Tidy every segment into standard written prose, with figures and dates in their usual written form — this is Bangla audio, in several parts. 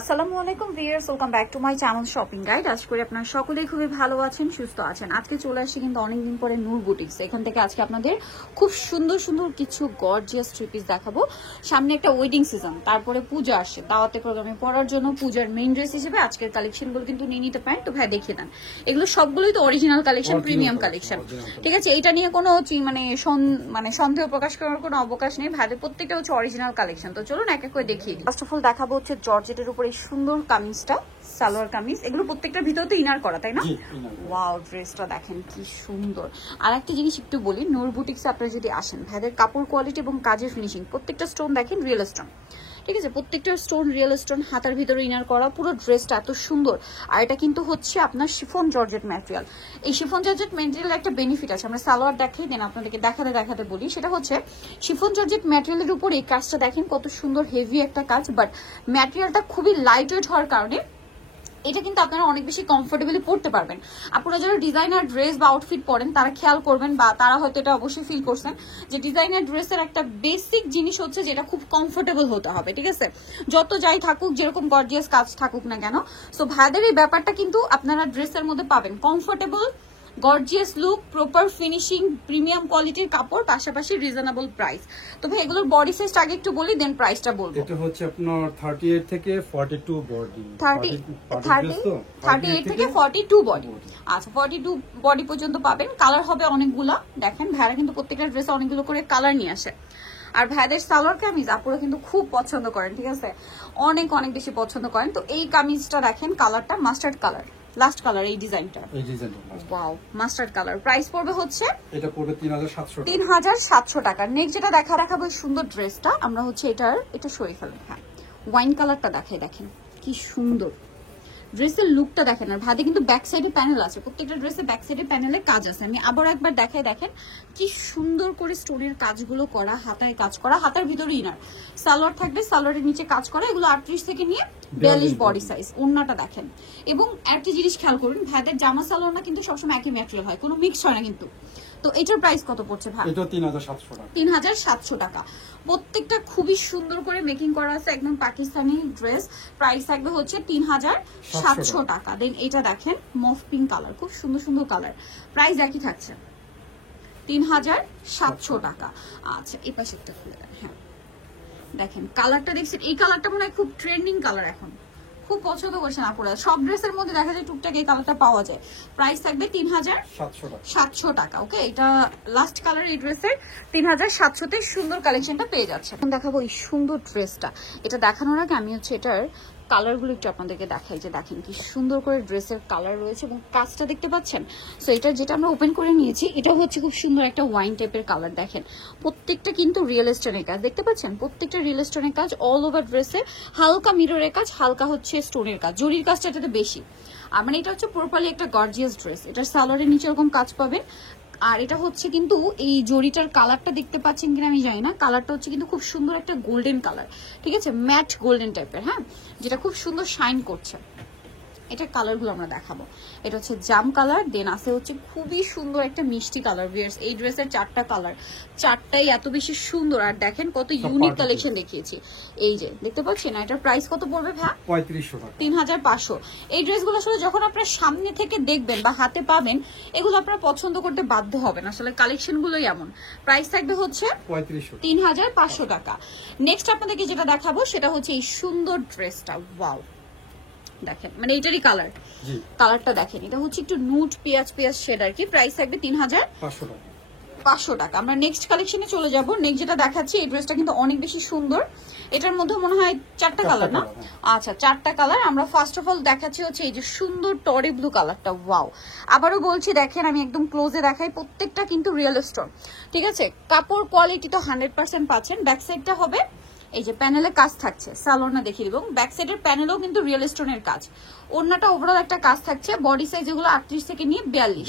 আসসালামু আলাইকুম viewers, welcome back to my channel shopping guide. আশা করি আপনারা সকলেই খুবই ভালো আছেন, সুস্থ আছেন। আজকে চলে আসছি কিন্তু অনেকদিন পরে নূর বুটিক্স। এখান থেকে আজকে আপনাদের খুব সুন্দর সুন্দর কিছু গর্জিয়াস থ্রি পিস দেখাবো। সামনে একটা ওয়েডিং সিজন, তারপরে পূজা আসছে, দাওয়াতে প্রোগ্রামে পরার জন্য পূজার মেইন ড্রেস হিসেবে আজকের কালেকশনগুলো কিন্তু নিয়ে নিতে পারেন। তো ভাই দেখিয়ে দেন, এগুলো সবগুলোই তো অরিজিনাল কালেকশন, প্রিমিয়াম কালেকশন, ঠিক আছে? এটা নিয়ে কোনো মানে সন্দেহ প্রকাশ করার কোনো অবকাশ নেই। ভাইদের প্রত্যেকটা হচ্ছে অরিজিনাল কালেকশন। তো চলুন এক এক করে দেখিয়ে দিই। ফার্স্ট অফ অল দেখাবো হচ্ছে জর্জেটের উপর এই সুন্দর কামিজটা, সালোয়ার কামিজ। এগুলো প্রত্যেকটার ভিতরে তো ইনার করা, তাই না? ওয়াও, ড্রেসটা দেখেন কি সুন্দর। আর একটা জিনিস একটু বলি, নূর বুটিক্সে আপনারা যদি আসেন, ভাইদের কাপড় কোয়ালিটি এবং কাজের ফিনিশিং, প্রত্যেকটা স্টোন দেখেন রিয়েল স্টোন, ঠিক আছে? প্রত্যেকটা স্টোন রিয়েল স্টোন, হাতার ভিতরে ইনার করা, পুরো ড্রেসটা এত সুন্দর। আর এটা কিন্তু হচ্ছে আপনার শিফন জর্জেট ম্যাটেরিয়াল। এই শিফন জর্জেট ম্যাটেরিয়াল একটা বেনিফিট আছে, আমরা সালোয়ার দেখাই দেন আপনাদেরকে দেখাতে বলি। সেটা হচ্ছে শিফন জর্জেট ম্যাটেরিয়ালের উপর এই কাজটা দেখেন কত সুন্দর, হেভি একটা কাজ, বাট ম্যাটেরিয়ালটা খুবই লাইট ওয়েট হওয়ার কারণে এটা কিন্তু আপনারা অনেক বেশি কমফোর্টেবলি পড়তে পারবেন। আপনারা যারা ডিজাইনার ড্রেস বা আউটফিট পরেন তারা খেয়াল করবেন, বা তারা হয়তো এটা অবশ্যই ফিল করছেন যে ডিজাইনার ড্রেসের একটা বেসিক জিনিস হচ্ছে যেটা খুব কমফোর্টেবল হতে হবে, ঠিক আছে? যত যাই থাকুক, যেরকম গর্জিয়াস কাজ থাকুক না কেন, সো ভাইদের এই ব্যাপারটা কিন্তু আপনারা ড্রেসের মধ্যে পাবেন। Comfortable, gorgeous look, proper finishing, premium কোয়ালিটির কাপড়, পাশাপাশি রিজনেবল প্রাইস। তো ভাই এগুলোর বডি সাইজটা আগে একটু বলি, দেন প্রাইসটা বলবো। এটা হচ্ছে আপনার 38 থেকে 42 বডি, 38 থেকে 42 বডি। আচ্ছা, 42 বডি পর্যন্ত পাবেন। কালার হবে অনেকগুলা, দেখেন ভাইরা কিন্তু প্রত্যেকটা ড্রেসে অনেকগুলো করে কালার নিয়ে আসে। আর ভাইদের সালোয়ার কামিজ আপনারা কিন্তু খুব পছন্দ করেন, ঠিক আছে? অনেক অনেক বেশি পছন্দ করেন। তো এই কামিজটা দেখেন, কালারটা মাস্টার্ড কালার, লাস্ট কালার এই ডিজাইনটা। Wow, mustard colour. প্রাইস পড়বে হচ্ছে, এটা পড়বে 3700 টাকা। নেক্সট যেটা দেখাবো সুন্দর ড্রেসটা, আমরা হচ্ছে এটা সরিয়ে ফেলবো। হ্যাঁ, ওয়াইন কালারটা দেখেন কি সুন্দর। ড্রেসের লুকটা দেখেন। আর ভাদে কিন্তু ব্যাক সাইডে প্যানেল আছে, প্রত্যেকটা ড্রেসে ব্যাক সাইডে প্যানেলে কাজ আছে। আমি আবার একবার দেখেন কি সুন্দর করে স্টোনের কাজগুলো করা, হাতায় কাজ করা, হাতার ভিতরে ইনার, সালোয়ার থাকবে, সালোয়ারের নিচে কাজ করা। এগুলো 38 থেকে নিয়ে 42 বডি সাইজ। ওন্নাটা দেখেন। এবং একটা জিনিস খেয়াল করুন, ভাইদের জামা সালোয়ার না কিন্তু সবসময় একই ম্যাটেরিয়াল হয়, কোনো মিক্স হয় না কিন্তু। তো এটার প্রাইস কত পড়ছে ভাই? এটা 3700 টাকা। 3700 টাকা। প্রত্যেকটা খুবই সুন্দর করে মেকিং করা আছে, একদম পাকিস্তানি ড্রেস। প্রাইস থাকবে হচ্ছে 3700 টাকা। দেন এটা দেখেন মফ পিঙ্ক কালার, খুব সুন্দর সুন্দর কালার। প্রাইস একই থাকছে 3700 টাকা। আচ্ছা, এই পাশে একটা খুলে দেন। হ্যাঁ দেখেন কালারটা দেখছেন, এই কালারটা মনে হয় খুব ট্রেন্ডিং কালার, এখন খুব পছন্দ করছেন আপনারা। সব ড্রেসের মধ্যে দেখা যায় টুকটাক এই কালারটা পাওয়া যায়। প্রাইস থাকবে 3700 টাকা। ওকে, এটা লাস্ট কালার এই ড্রেসের। 3700 তে সুন্দর কালেকশনটা পেয়ে যাচ্ছে। এখন দেখাবো এই সুন্দর ড্রেসটা। এটা দেখানোর আগে আমি হচ্ছে এটার কালারগুলো একটু আপনাদেরকে দেখাই, যে দেখেন কি সুন্দর করে ড্রেসের কালার রয়েছে এবং কাজটা দেখতে পাচ্ছেন। সো এটা যেটা আমরা ওপেন করে নিয়েছি, এটা হচ্ছে খুব সুন্দর একটা ওয়াইন টাইপের কালার। দেখেন প্রত্যেকটা কিন্তু রিয়েল স্টোনের কাজ, দেখতে পাচ্ছেন প্রত্যেকটা রিয়েল স্টোনের কাজ। অল ওভার ড্রেসে হালকা মিররের কাজ, হালকা হচ্ছে স্টোনের কাজ, জরির কাজটা এটাতে বেশি। আর মানে এটা হচ্ছে প্রপারলি একটা গর্জিয়াস ড্রেস। এটার সালোয়ারের নিচে এরকম কাজ পাবেন। আর এটা হচ্ছে কিন্তু এই জরিটার কালারটা দেখতে পাচ্ছেন কিনা আমি জানি না, কালারটা হচ্ছে কিন্তু খুব সুন্দর একটা গোল্ডেন কালার, ঠিক আছে? ম্যাট গোল্ডেন টাইপের, হ্যাঁ, যেটা খুব সুন্দর শাইন করছে। এটার কালারগুলো আমরা দেখাবো। এটা হচ্ছে জাম কালার, দেন আছে হচ্ছে খুবই সুন্দর একটা মিষ্টি কালার। ভিউয়ার্স, এই ড্রেসের 4টা কালার, 4টাই এত বেশি সুন্দর। আর দেখেন কত ইউনিক কালেকশন দেখিয়েছি। এই যে দেখতে পাচ্ছেন, এটার প্রাইস কত পড়বে ভাই? 3500 টাকা। 3500। এই ড্রেসগুলো আসলে যখন আপনারা সামনে থেকে দেখবেন বা হাতে পাবেন, এগুলো আপনারা পছন্দ করতে বাধ্য হবেন। আসলে কালেকশনগুলোই এমন। প্রাইস থাকবে হচ্ছে 3500 টাকা। নেক্সট আপনাদেরকে যেটা দেখাবো সেটা হচ্ছে এই সুন্দর ড্রেসটা। ওয়াও, দেখেন মানে এটারই কালার, কালারটা দেখেন। এটা হচ্ছে একটু নুট পেঁয়াজ শেড আর কি। প্রাইস থাকবে 3500 টাকা। আমরা নেক্সট কালেকশনে চলে যাব। নেক্সট যেটা দেখাচ্ছি, এই ড্রেসটা কিন্তু অনেক বেশি সুন্দর। এটার মধ্যে মনে হয় 4টা কালার না? আচ্ছা, 4টা কালার। আমরা ফার্স্ট অফ অল দেখাচ্ছি হচ্ছে এই যে সুন্দর টরি ব্লু কালারটা। ওয়াও, আবারও বলছি দেখেন, আমি একদম ক্লোজে দেখাই, প্রত্যেকটা কিন্তু রিয়েল স্টোন, ঠিক আছে? কাপড় কোয়ালিটি তো 100% পাচ্ছেন। ব্যাক সাইডটা হবে এই যে প্যানেলে কাজ থাকছে, সালোয়ারটা দেখিয়ে দিব। ব্যাক সাইডের প্যানেলেও কিন্তু রিয়েল স্টোনের কাজ। ওড়নাটা ওভারঅল একটা কাজ থাকছে। বডি সাইজ এগুলো 38 থেকে নিয়ে 42।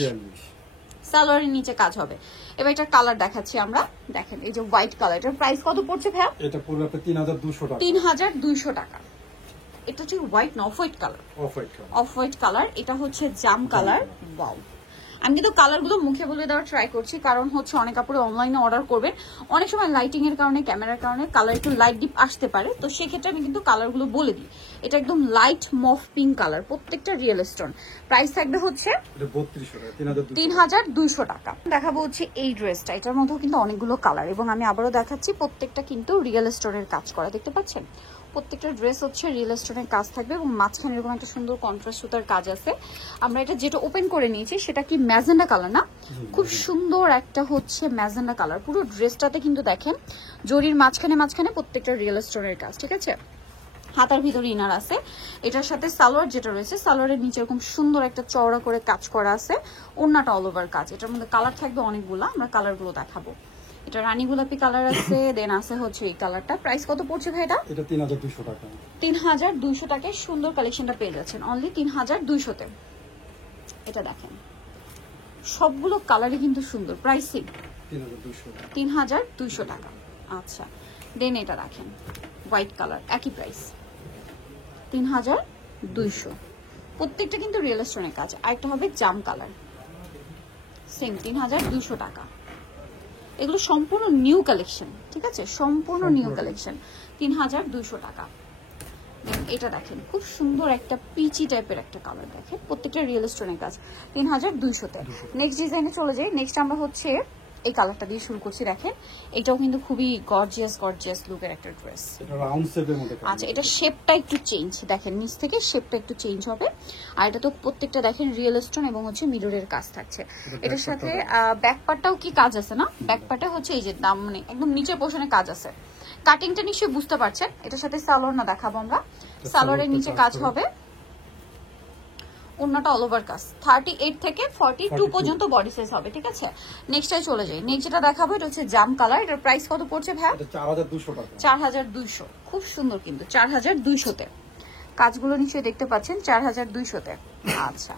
সালোয়ারের নিচে কাজ হবে। এবার এটা কালার দেখাচ্ছি আমরা, দেখেন এই যে হোয়াইট কালার। এটার প্রাইস কত পড়ছে ভাইয়া? এটা পড়বে 3200 টাকা। 3200 টাকা। এটা হচ্ছে হোয়াইট না off white colour? Off white colour. এটা হচ্ছে জাম কালার। ওয়াও, আমি কিন্তু কালারগুলো মুখে বলে দেওয়ার ট্রাই করছি, কারণ হচ্ছে অনেক আপুরে অনলাইনে অর্ডার করবেন, অনেক সময় লাইটিং এর কারণে, ক্যামেরার কারণে কালার একটু লাইট ডিপ আসতে পারে, তো সেক্ষেত্রে আমি কিন্তু কালারগুলো বলে দিই। এটা একদম লাইট মফ পিঙ্ক কালার, প্রত্যেকটা রিয়েল স্টোন। প্রাইস থাকবে হচ্ছে 3200 টাকা। দেখাবো হচ্ছে এই ড্রেসটা, এটার মধ্যেও কিন্তু অনেকগুলো কালার, এবং আমি আবারও দেখাচ্ছি প্রত্যেকটা কিন্তু রিয়েল স্টোনের কাজ করা, দেখতে পাচ্ছেন প্রত্যেকটা ড্রেস হচ্ছে রিয়েল স্টোনের কাজ থাকবে, এবং মাঝখানে এরকম একটা সুন্দর কন্ট্রাস্ট সুতার কাজ আছে। আমরা এটা যেটা ওপেন করে নিয়েছি সেটা কি ম্যাজেন্ডা কালার না, খুব সুন্দর একটা হচ্ছে ম্যাজেন্ডা কালার। পুরো ড্রেসটাতে কিন্তু দেখেন জরির মাঝখানে মাঝখানে প্রত্যেকটা রিয়েল স্টোনের কাজ, ঠিক আছে। হাতার ভিতরে ইনার আছে, এটার সাথে সালোয়ার যেটা রয়েছে, সালোয়ারের নিচে এরকম সুন্দর একটা চওড়া করে কাজ করা আছে, ওড়নাটা অল ওভার কাজ। এটার মধ্যে কালার থাকবে অনেকগুলো, আমরা কালারগুলো দেখাবো। এটা রানী গোলাপি কালার আছে, দেন আছে হচ্ছে এই কালারটা। প্রাইস কত পড়ছে ভাই এটা? এটা 3200 টাকা। 3200 টাকায় সুন্দর কালেকশনটা পেয়ে যাচ্ছেন অনলি 3200-তে। এটা দেখেন সবগুলো কালারই কিন্তু সুন্দর, প্রাইসিং 3200 টাকা। আচ্ছা, দেন এটা দেখেন হোয়াইট কালার, একই প্রাইস 3200, প্রত্যেকটা কিন্তু রিয়েল স্টোনের কাজ। আরেকটা হবে জাম কালার, সেম 3200 টাকা। এগুলো সম্পূর্ণ নিউ কালেকশন, ঠিক আছে, সম্পূর্ণ নিউ কালেকশন, 3200 টাকা। এটা দেখেন খুব সুন্দর একটা পিচি টাইপের একটা কালার, দেখেন প্রত্যেকটা রিয়েল স্টোনের কাজ 3200-তে। নেক্সট ডিজাইনে চলে যাই। নেক্সট আমরা হচ্ছে এই কালারটা দিয়ে শুরু করছি। দেখেন এটাও কিন্তু খুবই গর্জিয়াস লুকের একটা ড্রেস। এটা রাউন্ড শেপের মধ্যে। আচ্ছা, এটা শেপটা একটু চেঞ্জ, দেখেন নিচ থেকে শেপটা একটু চেঞ্জ হবে। আর এটা তো প্রত্যেকটা দেখেন রিয়েল স্টোন এবং হচ্ছে মিররের কাজ থাকছে। এটার সাথে ব্যাক পার্টটাও কি কাজ আছে না, ব্যাক পার্টে হচ্ছে এই যে দাম মানে একদম নিচের পোর্শনে কাজ আছে। কাটিংটা নিশ্চয়ই বুঝতে পারছেন। এটার সাথে সালোয়ার না দেখাবো আমরা, সালোয়ারের নিচে কাজ হবে, ওন্নাটা অল ওভার কাজ। 38 থেকে 42 পর্যন্ত বডি সাইজ হবে, ঠিক আছে। নেক্সটটাই চলে যাই। নেক্সট যেটা দেখাবো এটা হচ্ছে জাম কালার। এটার প্রাইস কত পড়ছে ভাই? এটা 4200 টাকা। 4200, খুব সুন্দর কিন্তু 4200-তে। কাজগুলো নিশ্চয়ই দেখতে পাচ্ছেন 4200-তে। আচ্ছা,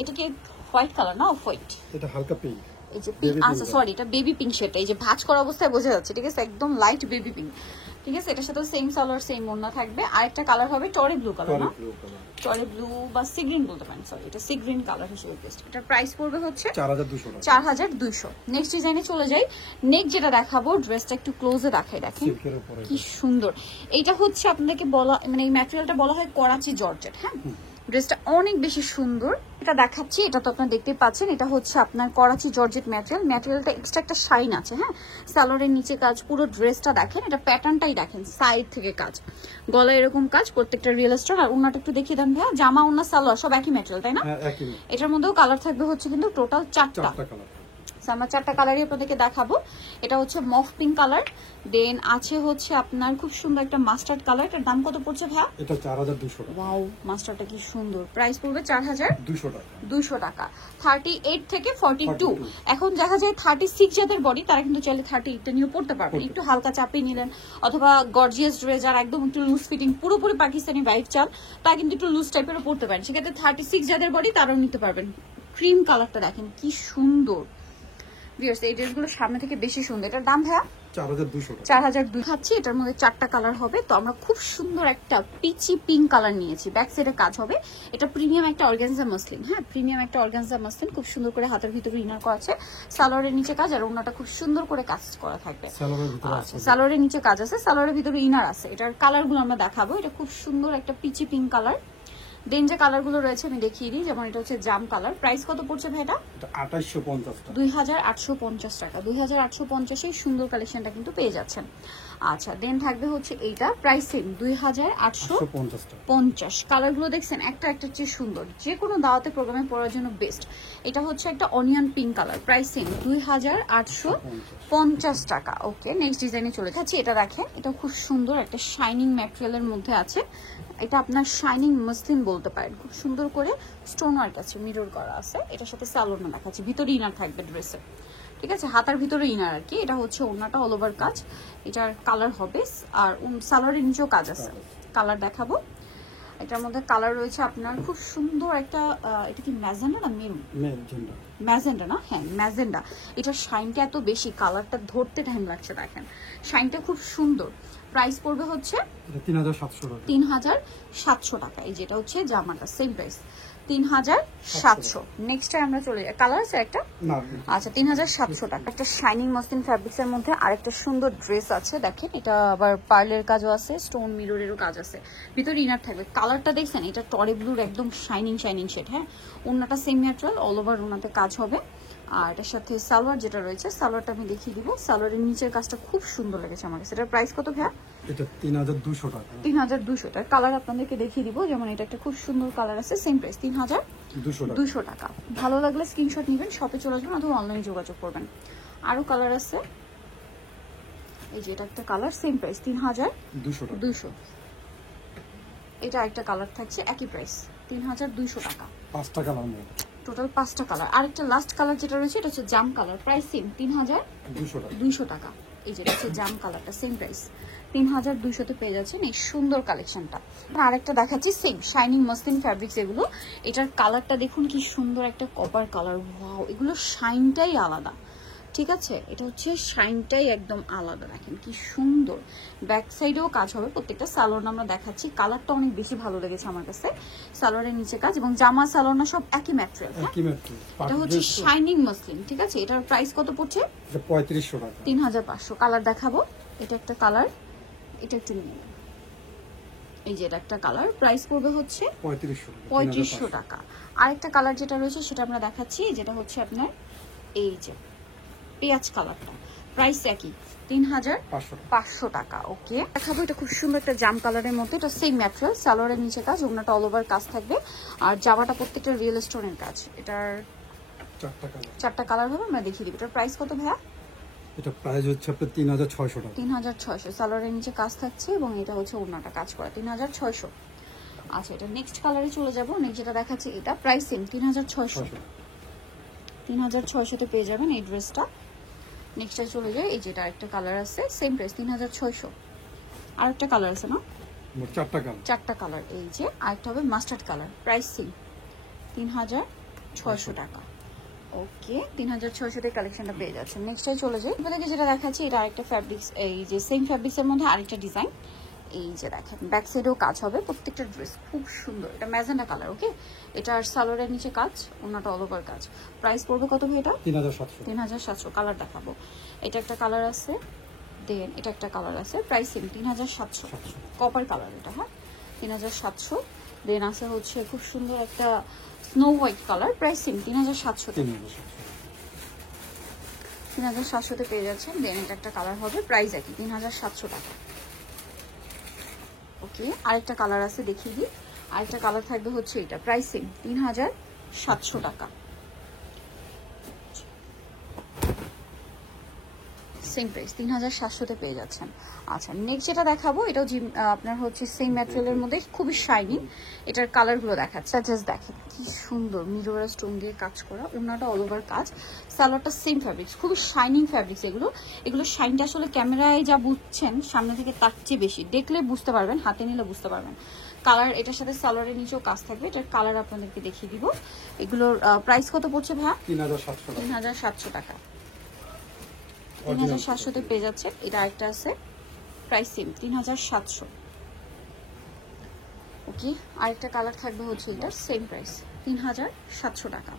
এটা কি হোয়াইট কালার না, অফ হোয়াইট? এটা হালকা পিঙ্ক, এই যে পিঙ্ক, আচ্ছা সরি এটা বেবি পিঙ্ক শেড, এই যে ভাঁজ করা অবস্থায় বোঝা যাচ্ছে, ঠিক আছে, একদম লাইট বেবি পিঙ্ক, ঠিক আছে। এটার সাথে সেম সালোয়ার সেম ওড়না থাকবে। আরেকটা কালার হবে টরি ব্লু কালার না, টরি ব্লু বা সি গ্রিন বলতে পারেন, সরি এটা সি গ্রিন কালার হিসেবে বেস্ট। এটার প্রাইস পড়বে হচ্ছে 4200। নেক্সট ডিজাইনে চলে যাই। নেক্সট যেটা দেখাবো ড্রেসটা একটু ক্লোজে দেখাই, দেখেন কি সুন্দর। এইটা হচ্ছে আপনাদেরকে বলা মানে এই ম্যাটেরিয়ালটা বলা হয় করাচি জর্জেট, হ্যাঁ ড্রেসটা অনেক বেশি সুন্দর। এটা দেখাচ্ছি, এটা তো আপনারা দেখতে পাচ্ছেন, এটা হচ্ছে আপনার করাচি জর্জেট ম্যাটেরিয়াল। ম্যাটেরিয়ালটা এক্সট্রা একটা শাইন আছে, হ্যাঁ সালোয়ারের নিচে কাজ, পুরো ড্রেসটা দেখেন, এটা প্যাটার্নটাই দেখেন, সাইড থেকে কাজ, গলায় এরকম কাজ, প্রত্যেকটা রিয়েল স্টোন। আর ওন্নাটা একটু দেখিয়ে দেন ভাইয়া, জামা ওন্না সালোয়ার সব একই ম্যাটেরিয়াল তাই না? এটার মধ্যেও কালার থাকবে হচ্ছে কিন্তু টোটাল 4টা কালার। আমরা 4টা কালারই আপনাদেরকে দেখাবো। এটা হচ্ছে মফ পিঙ্ক কালার, দেন আছে হচ্ছে আপনার খুব সুন্দর একটা মাস্টার্ড কালার। এটার দাম কত পড়ছে ভাইয়া? এটা 4200 টাকা। ওয়াও, মাস্টারটা কি সুন্দর। প্রাইস পড়বে 4200 টাকা। 38 থেকে 42। এখন দেখা যায় 36 যাদের বডি তারা কিন্তু চাইলে 38টা নিয়ে পড়তে পারবেন, একটু হালকা চাপিয়ে নিলেন, অথবা গর্জিয়াস ড্রেস যারা একদম একটু লুজ ফিটিং পুরোপুরি পাকিস্তানি ভাইব চান তারা কিন্তু একটু লুজ টাইপেরও পড়তে পারেন, সেক্ষেত্রে 36 যাদের বডি তারাও নিতে পারবেন। ক্রিম কালারটা দেখেন কি সুন্দর। এই ড্রেসগুলো সামনে থেকে বেশি সুন্দর। এটার দাম ভাইয়া 4200 খাচ্ছি। এটার মধ্যে 4টা কালার হবে। তো আমরা খুব সুন্দর একটা পিচি পিঙ্ক কালার নিয়েছি, ব্যাক সাইডে কাজ হবে। এটা প্রিমিয়াম একটা অর্গানজা মাসলিন, হ্যাঁ প্রিমিয়াম একটা অর্গানজা মাসলিন, খুব সুন্দর করে হাতের ভিতরে ইনার করা আছে, সালোয়ারের নিচে কাজ, আর ওন্নাটা খুব সুন্দর করে কাজ করা থাকবে। সালোয়ারের নিচে কাজ আছে, সালোয়ারের ভিতরে ইনার আছে। এটার কালারগুলো আমরা দেখাবো। এটা খুব সুন্দর একটা পিচি পিঙ্ক কালার। দেন যে কালারগুলো রয়েছে আমি দেখিয়ে দিই, যেমন এটা হচ্ছে জাম কালার। প্রাইস কত পড়ছে ভাই এটা? 2850 টাকা। 2850 এই সুন্দর কালেকশনটা কিন্তু পেয়ে যাচ্ছেন। আচ্ছা, দেন থাকবে হচ্ছে এইটা, প্রাইস সেম 2850। কালারগুলো দেখছেন একটা একটা চেয়ে সুন্দর, যে কোনো দাওয়াতে প্রোগ্রামে পড়ার জন্য বেস্ট। এটা হচ্ছে একটা onion pink colour, price same 2850 টাকা। ওকে, নেক্সট ডিজাইনে চলে যাচ্ছি। এটা দেখেন, এটা খুব সুন্দর একটা শাইনিং ম্যাটেরিয়ালের মধ্যে আছে। এটা আপনার শাইনিং মাসলিন বলতে পারেন, খুব সুন্দর করে স্টোন ওয়ার্ক আছে, মিরর করা আছে। এটার সাথে সালোয়ার না দেখাচ্ছি, ভিতরে ইনার থাকবে ড্রেসের, ঠিক আছে, হাতার ভিতরে ইনার আর কি। এটা হচ্ছে ওন্নাটা অল ওভার কাজ, এটার কালার হবে, আর সালোয়ারের নিচেও কাজ আছে। কালার দেখাবো। এটার মধ্যে কালার রয়েছে আপনার খুব সুন্দর একটা, এটা কি ম্যাজেন্ডা না মেরুন? ম্যাজেন্ডা না, হ্যাঁ ম্যাজেন্ডা। এটার শাইনটা এত বেশি, কালারটা ধরতে টাইম লাগছে, দেখেন শাইনটা খুব সুন্দর। প্রাইস পড়বে হচ্ছে এটা 3700 টাকা। 3700 টাকা। এই যেটা হচ্ছে জামাটা সেম প্রাইস 3700। নেক্সট আমরা চলে যাই, কালার আছে একটা না আচ্ছা 3700 টাকা। একটা শাইনিং মসলিন ফ্যাব্রিক্স এর মধ্যে আরেকটা সুন্দর ড্রেস আছে, দেখেন এটা আবার পার্লের কাজও আছে, স্টোন মিররেরও কাজ আছে, ভিতরে ইনার থাকবে। কালারটা দেখছেন, এটা টরে ব্লুর একদম শাইনিং শাইনিং শেড। হ্যাঁ, ওড়নাটা সেম ম্যাটেরিয়াল, অল ওভার ওড়নাতে কাজ হবে। আর এটার সাথে সালোয়ার যেটা রয়েছে, সালোয়ারটা আমি দেখিয়ে দিব। সালোয়ারের নিচের কাজটা খুব সুন্দর লেগেছে আমার কাছে। এটার প্রাইস কত ভাইয়া? এটা 3200 টাকা। 3200 টাকা। কালার আপনাদেরকে দেখিয়ে দিব, যেমন এটা একটা খুব সুন্দর কালার আছে, সেম প্রাইস 3200 টাকা। ভালো লাগলে স্ক্রিনশট নেবেন, শপে চলে আসবেন অথবা অনলাইনে যোগাযোগ করবেন। আরো কালার আছে, এই যে এটা একটা কালার, সেম প্রাইস 3200। এটা একটা কালার থাকছে একই প্রাইস 3200 টাকা। 5টা কালার মোট, টোটাল 5টা কালার। আরেকটা লাস্ট কালার যেটা রয়েছে এটা হচ্ছে জাম কালার, প্রাইস সেম 3200 টাকা। এই যেটা হচ্ছে জাম কালারটা, সেম প্রাইস 3200 তে পেয়ে যাচ্ছেন এই সুন্দর কালেকশনটা। আরেকটা দেখাচ্ছি সেম শাইনিং মসলিন ফ্যাব্রিক্স এগুলো। এটার কালারটা দেখুন কি সুন্দর, একটা কপার কালার। ওয়াও, এগুলো শাইনটাই আলাদা, ঠিক আছে? এটা হচ্ছে শাইনটাই একদম আলাদা, দেখেন কি সুন্দর। ব্যাক সাইডেও কাজ হবে প্রত্যেকটা। সালোয়ার আমরা দেখাচ্ছি, কালারটা অনেক বেশি ভালো লেগেছে আমার কাছে। সালোয়ারের নিচে কাজ এবং জামা সালোয়ার না সব একই ম্যাটেরিয়াল। এটা হচ্ছে শাইনিং মসলিন, ঠিক আছে? এটার প্রাইস কত পড়ছে? 3500 টাকা। 3500। কালার দেখাবো, এটা একটা কালার, এটা একটু নিয়ে, এই যে এটা একটা কালার, প্রাইস পড়বে হচ্ছে 3500 টাকা। আরেকটা কালার যেটা রয়েছে সেটা আমরা দেখাচ্ছি, যেটা হচ্ছে আপনার এই যে পেঁয়াজ কালারটা, প্রাইস একই 3500 টাকা। ওকে, দেখাবো এটা খুব সুন্দর একটা জাম কালারের মধ্যে, এটা সেম ম্যাটেরিয়াল, সালোয়ারের নিচে কাজ, ওড়নাটা অল ওভার কাজ থাকবে। আর জামাটা প্রত্যেকটা রিয়েল স্টোনের কাজ। এটার 4টা কালার হবে, আমরা দেখিয়ে দিব। এটার প্রাইস কত ভাইয়া? এটা প্রাইস হচ্ছে আপনার 3600 টাকা। 3600। সালোয়ারের নিচে কাজ থাকছে এবং এটা হচ্ছে ওড়নাটা কাজ করা 3600। আচ্ছা, এটা নেক্সট কালারে চলে যাব। নেক্সট যেটা দেখাচ্ছি এটা প্রাইস সেম 3600। 3600 তে পেয়ে যাবেন এই ড্রেসটা। নেক্সটে চলে যায়, এই যেটা একটা কালার আছে, সেম প্রাইস 3600। আরেকটা কালার আছে না? মোট 4টা কালার। 4টা কালার। এই যে আরেকটা হবে মাস্টার্ড কালার, প্রাইস সেম 3600 টাকা। ওকে, 3600 তে কালেকশনটা পেয়ে যাচ্ছেন। নেক্সটে চলে যাই, আপনাদেরকে যেটা দেখাচ্ছি এটা আরেকটা ফ্যাব্রিক্স, এই যে সেম ফ্যাব্রিক্সের মধ্যে আরেকটা ডিজাইন। এই যে দেখেন ব্যাক সাইডেও কাজ হবে, প্রত্যেকটা ড্রেস খুব সুন্দর। এটা ম্যাজেন্ডা কালার। ওকে, এটার সালোয়ারের নিচে কাজ, ওনাটা অল ওভার কাজ। প্রাইস পড়বে কত ভাই এটা? 3700। কালার দেখাবো, এটা একটা কালার আছে, দেন এটা একটা কালার আছে, প্রাইস সেম 3700। কপার কালার এটা। হ্যাঁ, 3700। দেন আছে হচ্ছে খুব সুন্দর একটা snow white colour, price same 3700। 3700 তে পেয়ে যাচ্ছেন। দেন এটা একটা কালার হবে, প্রাইস একই 3700 টাকা। ওকে, আরেকটা কালার আছে দেখিয়ে দিই। আরেকটা কালার থাকবে হচ্ছে এটা, প্রাইস সেম 3700 টাকা। সেম প্রাইস 3700 তে পেয়ে যাচ্ছেন। আচ্ছা, নেক্সট যেটা দেখাবো এটাও আপনার হচ্ছে সেম ম্যাটেরিয়ালের মধ্যে, খুবই শাইনি। এটার কালারগুলো দেখাচ্ছে, জাস্ট দেখেন কি সুন্দর, মিরর স্টোন দিয়ে কাজ করা, ওড়নাটা অল ওভার কাজ, সালোয়ারটা সেম ফ্যাব্রিক্স, খুবই শাইনিং ফ্যাব্রিক্স। এগুলো শাইনটা আসলে ক্যামেরায় যা বুঝছেন সামনে থেকে তার চেয়ে বেশি, দেখলে বুঝতে পারবেন, হাতে নিলে বুঝতে পারবেন। কালার এটার সাথে সালোয়ারের নিচেও কাজ থাকবে। এটার কালার আপনাদেরকে দেখিয়ে দিব। এগুলোর প্রাইস কত পড়ছে ভাই? 3700 টাকা। 3700 তে পেয়ে যাচ্ছে। এটা আরেকটা আছে, প্রাইস সেম 3700। ওকে, আরেকটা কালার থাকবে হচ্ছে এটা, সেম প্রাইস 3700 টাকা।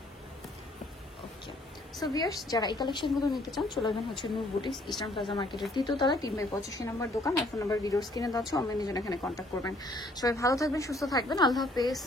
ওকে, সো ভিউয়ার্স, যারা এই কালেকশনগুলো নিতে চান চলে যাবেন হচ্ছে নূর বুটিক্স, ইস্টার্ন প্লাজা মার্কেটের 3য় তলায় 3/85 নম্বর দোকান। আর ফোন নাম্বার ভিডিওর স্ক্রিনে দেওয়া আছে, অনলাইনে জন্য এখানে কন্ট্যাক্ট করবেন। সবাই ভালো থাকবেন, সুস্থ থাকবেন, আল্লাহ হাফেজ।